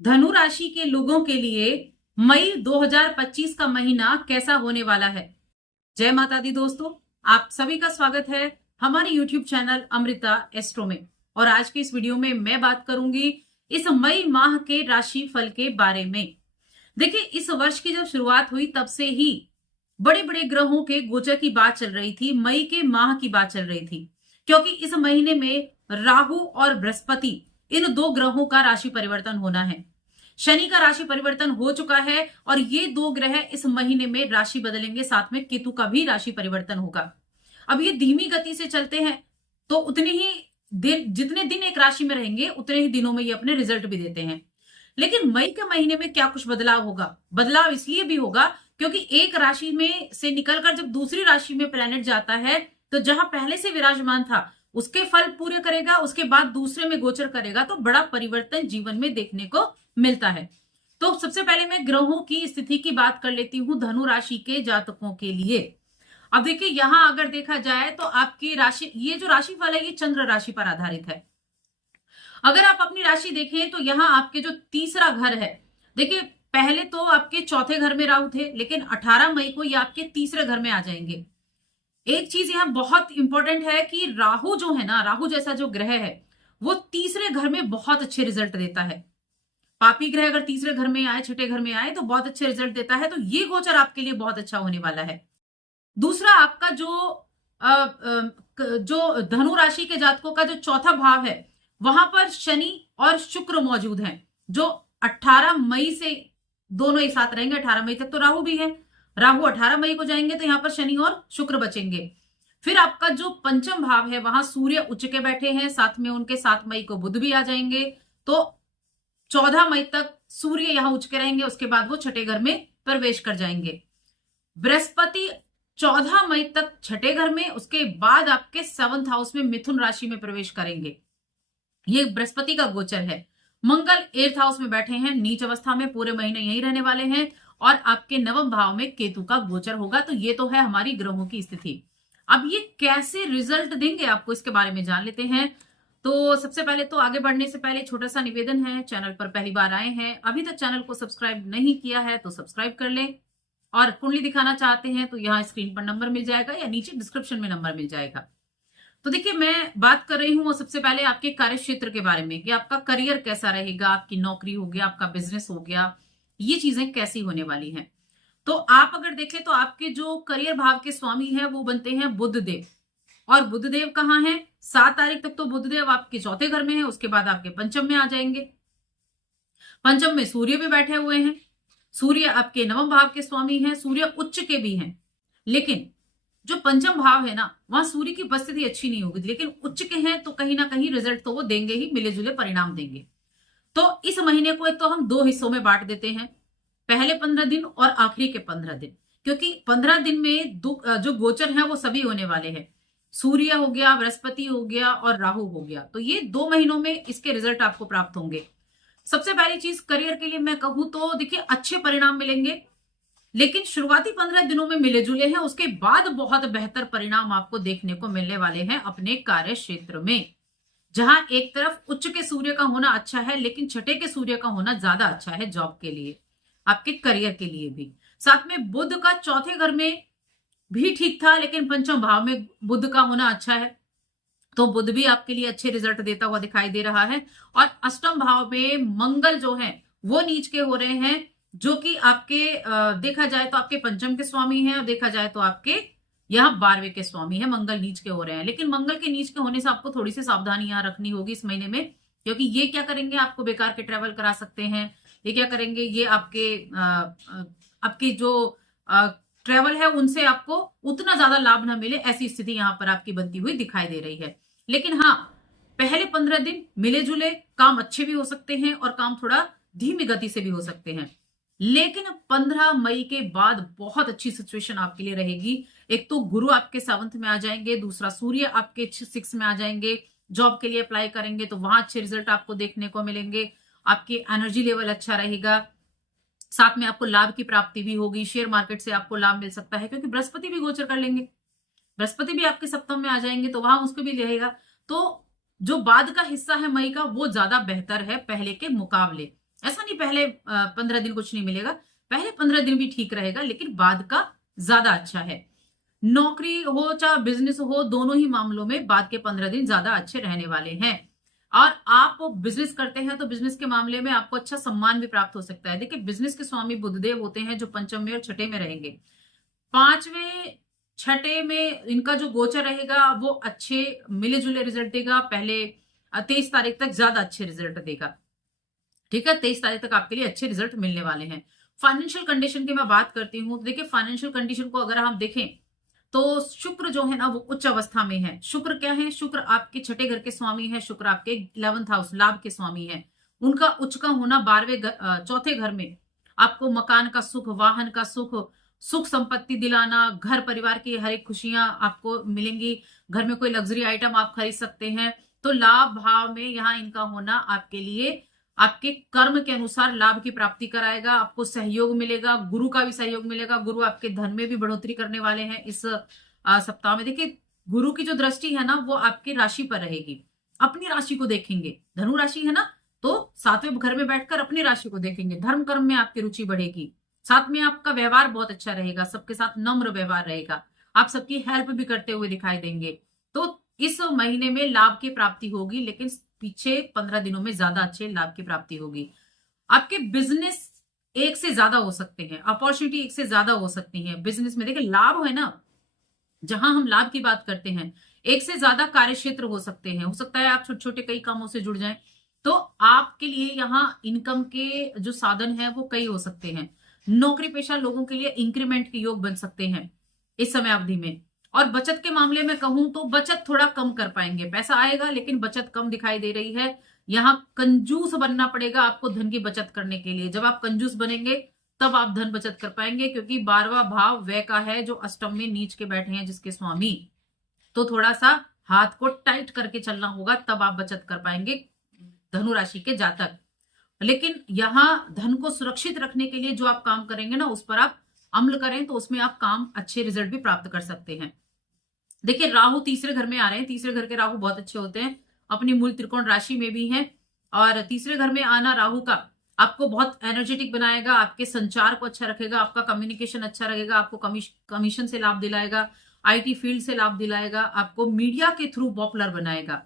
धनु राशि के लोगों के लिए मई 2025 का महीना कैसा होने वाला है। जय माता दी दोस्तों, आप सभी का स्वागत है हमारे YouTube चैनल अमृता एस्ट्रो में। और आज के इस वीडियो में मैं बात करूंगी इस मई माह के राशि फल के बारे में। देखिए, इस वर्ष की जब शुरुआत हुई तब से ही बड़े बड़े ग्रहों के गोचर की बात चल रही थी, मई के माह की बात चल रही थी, क्योंकि इस महीने में राहु और बृहस्पति इन दो ग्रहों का राशि परिवर्तन होना है। शनि का राशि परिवर्तन हो चुका है और ये दो ग्रह इस महीने में राशि बदलेंगे, साथ में केतु का भी राशि परिवर्तन होगा। अब ये धीमी गति से चलते हैं तो उतने ही दिन, जितने दिन एक राशि में रहेंगे उतने ही दिनों में ये अपने रिजल्ट भी देते हैं। लेकिन मई के महीने में क्या कुछ बदलाव होगा? बदलाव इसलिए भी होगा क्योंकि एक राशि में से निकलकर जब दूसरी राशि में प्लैनेट जाता है तो जहां पहले से विराजमान था उसके फल पूरे करेगा, उसके बाद दूसरे में गोचर करेगा, तो बड़ा परिवर्तन जीवन में देखने को मिलता है। तो सबसे पहले मैं ग्रहों की स्थिति की बात कर लेती हूं धनु राशि के जातकों के लिए। अब देखिए, यहां अगर देखा जाए तो आपकी राशि, ये जो राशिफल है ये चंद्र राशि पर आधारित है। अगर आप अपनी राशि देखें तो यहाँ आपके जो तीसरा घर है, देखिए पहले तो आपके चौथे घर में राहु थे, लेकिन 18 मई को ये आपके तीसरे घर में आ जाएंगे। एक चीज यहाँ बहुत इंपॉर्टेंट है कि राहु जो है ना, राहु जैसा जो ग्रह है वो तीसरे घर में बहुत अच्छे रिजल्ट देता है। पापी ग्रह अगर तीसरे घर में आए, छठे घर में आए तो बहुत अच्छे रिजल्ट देता है। तो ये गोचर आपके लिए बहुत अच्छा होने वाला है। दूसरा, आपका जो धनु राशि के जातकों का जो चौथा भाव है वहां पर शनि और शुक्र मौजूद हैं, जो 18 मई से दोनों एक साथ रहेंगे। 18 मई तक तो राहु भी है, राहु 18 मई को जाएंगे तो यहाँ पर शनि और शुक्र बचेंगे। फिर आपका जो पंचम भाव है वहां सूर्य उच्च के बैठे हैं, साथ में उनके 7 मई को बुध भी आ जाएंगे, तो 14 मई तक सूर्य यहां उच्च के रहेंगे। उसके बाद वो छठे घर में प्रवेश कर जाएंगे। बृहस्पति 14 मई तक छठे घर में, उसके बाद आपके 7th हाउस में मिथुन राशि में प्रवेश करेंगे। ये बृहस्पति का गोचर है। मंगल 8th हाउस में बैठे हैं, नीच अवस्था में, पूरे महीने यही रहने वाले हैं। और आपके 9वें भाव में केतु का गोचर होगा। तो ये तो है हमारी ग्रहों की स्थिति। अब ये कैसे रिजल्ट देंगे आपको, इसके बारे में जान लेते हैं। तो सबसे पहले तो आगे बढ़ने से पहले छोटा सा निवेदन है, चैनल पर पहली बार आए हैं, अभी तक चैनल को सब्सक्राइब नहीं किया है तो सब्सक्राइब कर लें। और कुंडली दिखाना चाहते हैं तो यहाँ स्क्रीन पर नंबर मिल जाएगा या नीचे डिस्क्रिप्शन में नंबर मिल जाएगा। तो देखिए, मैं बात कर रही हूँ सबसे पहले आपके कार्य क्षेत्र के बारे में कि आपका करियर कैसा रहेगा, आपकी नौकरी हो गया, आपका बिजनेस हो गया, ये चीजें कैसी होने वाली हैं। तो आप अगर देखें तो आपके जो करियर भाव के स्वामी हैं वो बनते हैं बुधदेव। और बुधदेव कहाँ हैं? 7 तारीख तक तो बुधदेव आपके चौथे घर में है, उसके बाद आपके पंचम में आ जाएंगे। पंचम में सूर्य भी बैठे हुए हैं। सूर्य आपके 9वें भाव के स्वामी हैं, सूर्य उच्च के भी हैं। लेकिन जो पंचम भाव है ना, वहां सूर्य की उपस्थिति अच्छी नहीं होगी, लेकिन उच्च के हैं तो कहीं ना कहीं रिजल्ट तो वो देंगे ही, मिले जुले परिणाम देंगे। तो इस महीने को एक तो हम 2 हिस्सों में बांट देते हैं, पहले 15 दिन और आखिरी के 15 दिन, क्योंकि 15 दिन में जो गोचर है वो सभी होने वाले हैं। सूर्य हो गया, बृहस्पति हो गया और राहु हो गया। तो ये 2 महीनों में इसके रिजल्ट आपको प्राप्त होंगे। सबसे पहली चीज करियर के लिए मैं कहूं तो देखिए, अच्छे परिणाम मिलेंगे, लेकिन शुरुआती 15 दिनों में मिले जुले हैं। उसके बाद बहुत बेहतर परिणाम आपको देखने को मिलने वाले हैं अपने कार्य क्षेत्र में, जहां एक तरफ उच्च के सूर्य का होना अच्छा है, लेकिन छठे के सूर्य का होना ज्यादा अच्छा है जॉब के लिए, आपके करियर के लिए भी। साथ में बुध का चौथे घर में भी ठीक था, लेकिन पंचम भाव में बुध का होना अच्छा है, तो बुध भी आपके लिए अच्छे रिजल्ट देता हुआ दिखाई दे रहा है। और अष्टम भाव में मंगल जो है वो नीच के हो रहे हैं, जो कि आपके देखा जाए तो आपके पंचम के स्वामी हैं, और देखा जाए तो आपके यहाँ 12वें के स्वामी है। मंगल नीच के हो रहे हैं, लेकिन मंगल के नीच के होने से आपको थोड़ी सी सावधानी यहाँ रखनी होगी इस महीने में, क्योंकि ये क्या करेंगे, आपको बेकार के ट्रेवल करा सकते हैं। ये क्या करेंगे, ये आपकी जो ट्रेवल है उनसे आपको उतना ज्यादा लाभ ना मिले, ऐसी स्थिति यहाँ पर आपकी बनती हुई दिखाई दे रही है। लेकिन हाँ, पहले 15 दिन मिले जुले काम अच्छे भी हो सकते हैं और काम थोड़ा धीमी गति से भी हो सकते हैं। लेकिन 15 मई के बाद बहुत अच्छी सिचुएशन आपके लिए रहेगी। एक तो गुरु आपके 7th में आ जाएंगे, दूसरा सूर्य आपके 6 में आ जाएंगे। जॉब के लिए अप्लाई करेंगे तो वहां अच्छे रिजल्ट आपको देखने को मिलेंगे, आपकी एनर्जी लेवल अच्छा रहेगा, साथ में आपको लाभ की प्राप्ति भी होगी। शेयर मार्केट से आपको लाभ मिल सकता है, क्योंकि बृहस्पति भी गोचर कर लेंगे, बृहस्पति भी आपके सप्तम में आ जाएंगे, तो वहां उसको भी रहेगा। तो जो बाद का हिस्सा है मई का वो ज्यादा बेहतर है पहले के मुकाबले। ऐसा नहीं पहले 15 दिन कुछ नहीं मिलेगा, पहले 15 दिन भी ठीक रहेगा, लेकिन बाद का ज्यादा अच्छा है। नौकरी हो चाहे बिजनेस हो, दोनों ही मामलों में बाद के 15 दिन ज्यादा अच्छे रहने वाले हैं। और आप बिजनेस करते हैं तो बिजनेस के मामले में आपको अच्छा सम्मान भी प्राप्त हो सकता है। देखिए, बिजनेस के स्वामी बुधदेव होते हैं जो पंचम में और छठे में रहेंगे। पांचवें छठे में इनका जो गोचर रहेगा वो अच्छे मिले जुले रिजल्ट देगा। पहले 23 तारीख तक ज्यादा अच्छे रिजल्ट देगा। ठीक है, 23 तारीख तक आपके लिए अच्छे रिजल्ट मिलने वाले हैं। फाइनेंशियल कंडीशन की मैं बात करती हूँ, देखिए फाइनेंशियल कंडीशन को अगर हम देखें तो शुक्र जो है ना वो उच्च अवस्था में है। शुक्र क्या है? शुक्र आपके छठे घर के स्वामी है, शुक्र आपके 11th हाउस लाभ के स्वामी है। उनका उच्च का होना 12वें चौथे घर में आपको मकान का सुख, वाहन का सुख, सुख संपत्ति दिलाना, घर परिवार की हर एक खुशियां आपको मिलेंगी। घर में कोई लग्जरी आइटम आप खरीद सकते हैं। तो लाभ भाव में यहाँ इनका होना आपके लिए आपके कर्म के अनुसार लाभ की प्राप्ति कराएगा। आपको सहयोग मिलेगा, गुरु का भी सहयोग मिलेगा। गुरु आपके धन में भी बढ़ोतरी करने वाले हैं इस सप्ताह में। देखिए, गुरु की जो दृष्टि है ना वो आपकी राशि पर रहेगी, अपनी राशि को देखेंगे। धनु राशि है ना, तो 7वें घर में बैठकर अपनी राशि को देखेंगे। धर्म कर्म में आपकी रुचि बढ़ेगी। साथ में आपका व्यवहार बहुत अच्छा रहेगा, सबके साथ नम्र व्यवहार रहेगा। आप सबकी हेल्प भी करते हुए दिखाई देंगे। तो इस महीने में लाभ की प्राप्ति होगी, लेकिन पीछे 15 दिनों में ज्यादा अच्छे लाभ की प्राप्ति होगी। आपके बिजनेस एक से ज्यादा हो सकते हैं, अपॉर्चुनिटी एक से ज्यादा हो सकती है बिजनेस में। देखिए, लाभ है ना, जहां हम लाभ की बात करते हैं, एक से ज्यादा कार्य क्षेत्र हो सकते हैं। हो सकता है आप छोटे छोटे कई कामों से जुड़ जाएं, तो आपके लिए यहाँ इनकम के जो साधन है वो कई हो सकते हैं। नौकरी पेशा लोगों के लिए इंक्रीमेंट के योग बन सकते हैं इस समय अवधि में। और बचत के मामले में कहूं तो बचत थोड़ा कम कर पाएंगे। पैसा आएगा लेकिन बचत कम दिखाई दे रही है। यहाँ कंजूस बनना पड़ेगा आपको धन की बचत करने के लिए। जब आप कंजूस बनेंगे तब आप धन बचत कर पाएंगे, क्योंकि 12वां भाव व्यय का है जो अष्टम में नीच के बैठे हैं जिसके स्वामी। तो थोड़ा सा हाथ को टाइट करके चलना होगा, तब आप बचत कर पाएंगे धनु राशि के जातक। लेकिन यहाँ धन को सुरक्षित रखने के लिए जो आप काम करेंगे ना उस पर आप अमल करें तो उसमें आप काम अच्छे रिजल्ट भी प्राप्त कर सकते हैं। देखिए, राहु तीसरे घर में आ रहे हैं। तीसरे घर के राहु बहुत अच्छे होते हैं, अपनी मूल त्रिकोण राशि में भी हैं। और तीसरे घर में आना राहु का आपको बहुत एनर्जेटिक बनाएगा, आपके संचार को अच्छा रखेगा, आपका कम्युनिकेशन अच्छा रहेगा, आपको कमीशन से लाभ दिलाएगा, आईटी फील्ड से लाभ दिलाएगा, आपको मीडिया के थ्रू पॉपुलर बनाएगा।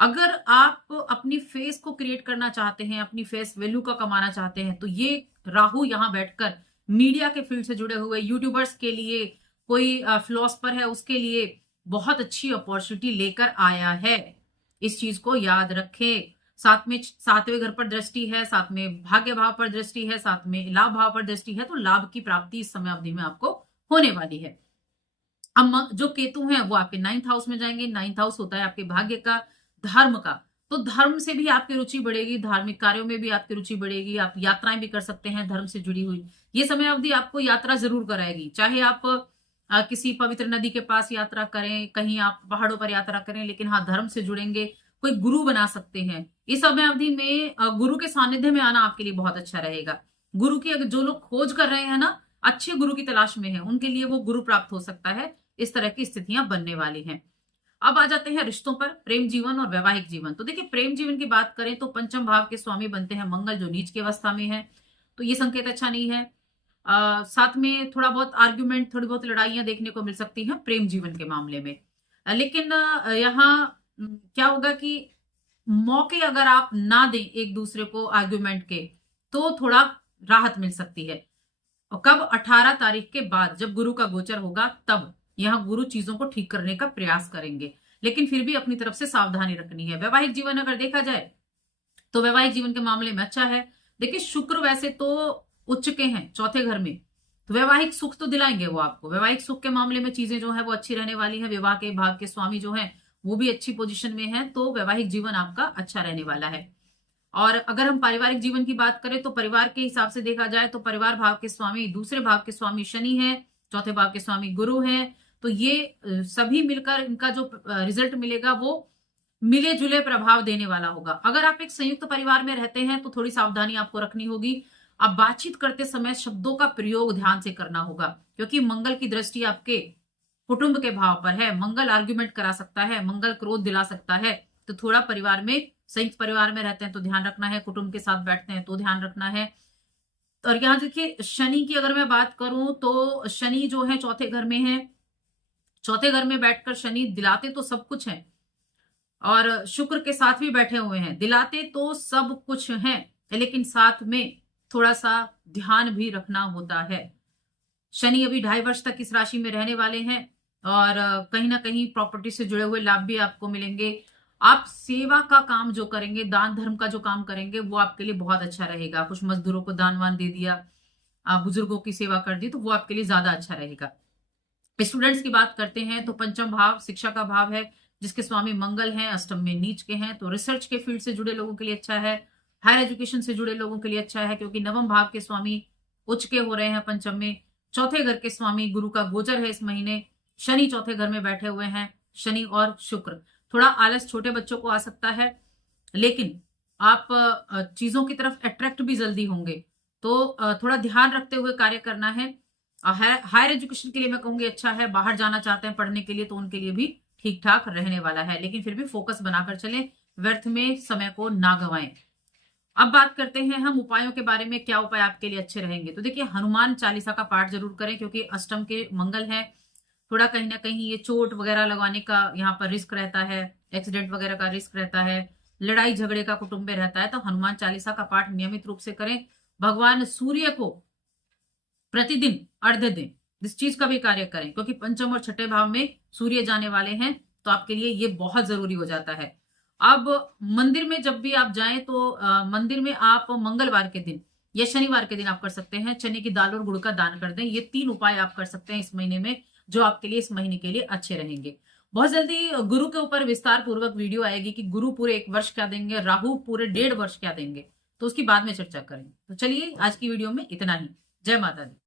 अगर आप अपनी फेस को क्रिएट करना चाहते हैं, अपनी फेस वैल्यू का कमाना चाहते हैं, तो ये राहु यहां बैठकर मीडिया के फील्ड से जुड़े हुए यूट्यूबर्स के लिए, कोई फिलोसफर है उसके लिए बहुत अच्छी अपॉर्चुनिटी लेकर आया है। इस चीज को याद रखें। साथ में 7वें घर पर दृष्टि है, साथ में भाग्य भाव पर दृष्टि है, साथ में लाभ भाव पर दृष्टि है, तो लाभ की प्राप्ति इस समय अवधि में आपको होने वाली है। अब जो केतु हैं वो आपके 9th हाउस में जाएंगे। 9th हाउस होता है आपके भाग्य का, धर्म का। तो धर्म से भी आपकी रुचि बढ़ेगी, धार्मिक कार्यों में भी आपकी रुचि बढ़ेगी। आप यात्राएं भी कर सकते हैं धर्म से जुड़ी हुई। ये समय अवधि आपको यात्रा जरूर कराएगी, चाहे आप किसी पवित्र नदी के पास यात्रा करें, कहीं आप पहाड़ों पर यात्रा करें, लेकिन हाँ धर्म से जुड़ेंगे। कोई गुरु बना सकते हैं इस समय अवधि में। गुरु के सानिध्य में आना आपके लिए बहुत अच्छा रहेगा। गुरु की अगर जो लोग खोज कर रहे हैं ना, अच्छे गुरु की तलाश में है, उनके लिए वो गुरु प्राप्त हो सकता है। इस तरह की स्थितियां बनने वाली हैं। अब आ जाते हैं रिश्तों पर, प्रेम जीवन और वैवाहिक जीवन। तो देखिए, प्रेम जीवन की बात करें तो पंचम भाव के स्वामी बनते हैं मंगल, जो नीच की अवस्था में है, तो ये संकेत अच्छा नहीं है। साथ में थोड़ा बहुत आर्ग्यूमेंट, थोड़ी बहुत लड़ाइयां देखने को मिल सकती हैं प्रेम जीवन के मामले में। लेकिन यहाँ क्या होगा कि मौके अगर आप ना दें एक दूसरे को आर्ग्यूमेंट के, तो थोड़ा राहत मिल सकती है। और कब? 18 तारीख के बाद जब गुरु का गोचर होगा, तब यहाँ गुरु चीजों को ठीक करने का प्रयास करेंगे, लेकिन फिर भी अपनी तरफ से सावधानी रखनी है। वैवाहिक जीवन अगर देखा जाए तो वैवाहिक जीवन के मामले में अच्छा है। देखिए, शुक्र वैसे तो उच्च के हैं चौथे घर में, तो वैवाहिक सुख तो दिलाएंगे वो आपको। वैवाहिक सुख के मामले में चीजें जो है वो अच्छी रहने वाली है। विवाह के भाव के स्वामी जो है वो भी अच्छी पोजीशन में है, तो वैवाहिक जीवन आपका अच्छा रहने वाला है। और अगर हम पारिवारिक जीवन की बात करें तो परिवार के हिसाब से देखा जाए तो परिवार भाव के स्वामी, दूसरे भाव के स्वामी शनि है, चौथे भाव के स्वामी गुरु हैं। तो ये सभी मिलकर इनका जो रिजल्ट मिलेगा वो मिले जुले प्रभाव देने वाला होगा। अगर आप एक संयुक्त परिवार में रहते हैं तो थोड़ी सावधानी आपको रखनी होगी। आप बातचीत करते समय शब्दों का प्रयोग ध्यान से करना होगा, क्योंकि मंगल की दृष्टि आपके कुटुंब के भाव पर है। मंगल आर्ग्यूमेंट करा सकता है, मंगल क्रोध दिला सकता है, तो थोड़ा परिवार में संयुक्त परिवार में रहते हैं तो ध्यान रखना है, कुटुंब के साथ बैठते हैं तो ध्यान रखना है। और यहाँ देखिए शनि की अगर मैं बात करूं तो शनि जो है चौथे घर में है। चौथे घर में बैठकर शनि दिलाते तो सब कुछ है और शुक्र के साथ भी बैठे हुए हैं, दिलाते तो सब कुछ है, लेकिन साथ में थोड़ा सा ध्यान भी रखना होता है। शनि अभी 2.5 वर्ष तक इस राशि में रहने वाले हैं और कहीं ना कहीं प्रॉपर्टी से जुड़े हुए लाभ भी आपको मिलेंगे। आप सेवा का काम जो करेंगे, दान धर्म का जो काम करेंगे, वो आपके लिए बहुत अच्छा रहेगा। कुछ मजदूरों को दान वान दे दिया, बुजुर्गों की सेवा कर दी, तो वो आपके लिए ज्यादा अच्छा रहेगा। स्टूडेंट्स की बात करते हैं तो पंचम भाव शिक्षा का भाव है, जिसके स्वामी मंगल हैं, अष्टम में नीच के हैं, तो रिसर्च के फील्ड से जुड़े लोगों के लिए अच्छा है। हायर एजुकेशन से जुड़े लोगों के लिए अच्छा है, क्योंकि नवम भाव के स्वामी उच्च के हो रहे हैं पंचम में। चौथे घर के स्वामी गुरु का गोचर है इस महीने। शनि चौथे घर में बैठे हुए हैं, शनि और शुक्र। थोड़ा आलस छोटे बच्चों को आ सकता है, लेकिन आप चीजों की तरफ अट्रैक्ट भी जल्दी होंगे, तो थोड़ा ध्यान रखते हुए कार्य करना है। हायर एजुकेशन के लिए मैं कहूंगी अच्छा है। बाहर जाना चाहते हैं पढ़ने के लिए तो उनके लिए भी ठीक ठाक रहने वाला है, लेकिन फिर भी फोकस बनाकर चलें, व्यर्थ में समय को ना गंवाएं। अब बात करते हैं हम उपायों के बारे में, क्या उपाय आपके लिए अच्छे रहेंगे। तो देखिए हनुमान चालीसा का पाठ जरूर करें, क्योंकि अष्टम के मंगल है। थोड़ा कहीं ना कहीं ये चोट वगैरह लगवाने का यहाँ पर रिस्क रहता है, एक्सीडेंट वगैरह का रिस्क रहता है, लड़ाई झगड़े का कुटुंब में रहता है, तो हनुमान चालीसा का पाठ नियमित रूप से करें। भगवान सूर्य को प्रतिदिन अर्घ्य दें, इस चीज का भी कार्य करें, क्योंकि पंचम और छठे भाव में सूर्य जाने वाले हैं, तो आपके लिए ये बहुत जरूरी हो जाता है। अब मंदिर में जब भी आप जाएं तो मंदिर में आप मंगलवार के दिन या शनिवार के दिन आप कर सकते हैं चने की दाल और गुड़ का दान कर दें। ये 3 उपाय आप कर सकते हैं इस महीने में, जो आपके लिए इस महीने के लिए अच्छे रहेंगे। बहुत जल्दी गुरु के ऊपर विस्तार पूर्वक वीडियो आएगी कि गुरु पूरे 1 वर्ष क्या देंगे, राहु पूरे 1.5 वर्ष क्या देंगे, तो उसकी बाद में चर्चा करेंगे। तो चलिए आज की वीडियो में इतना ही। जय माता दी।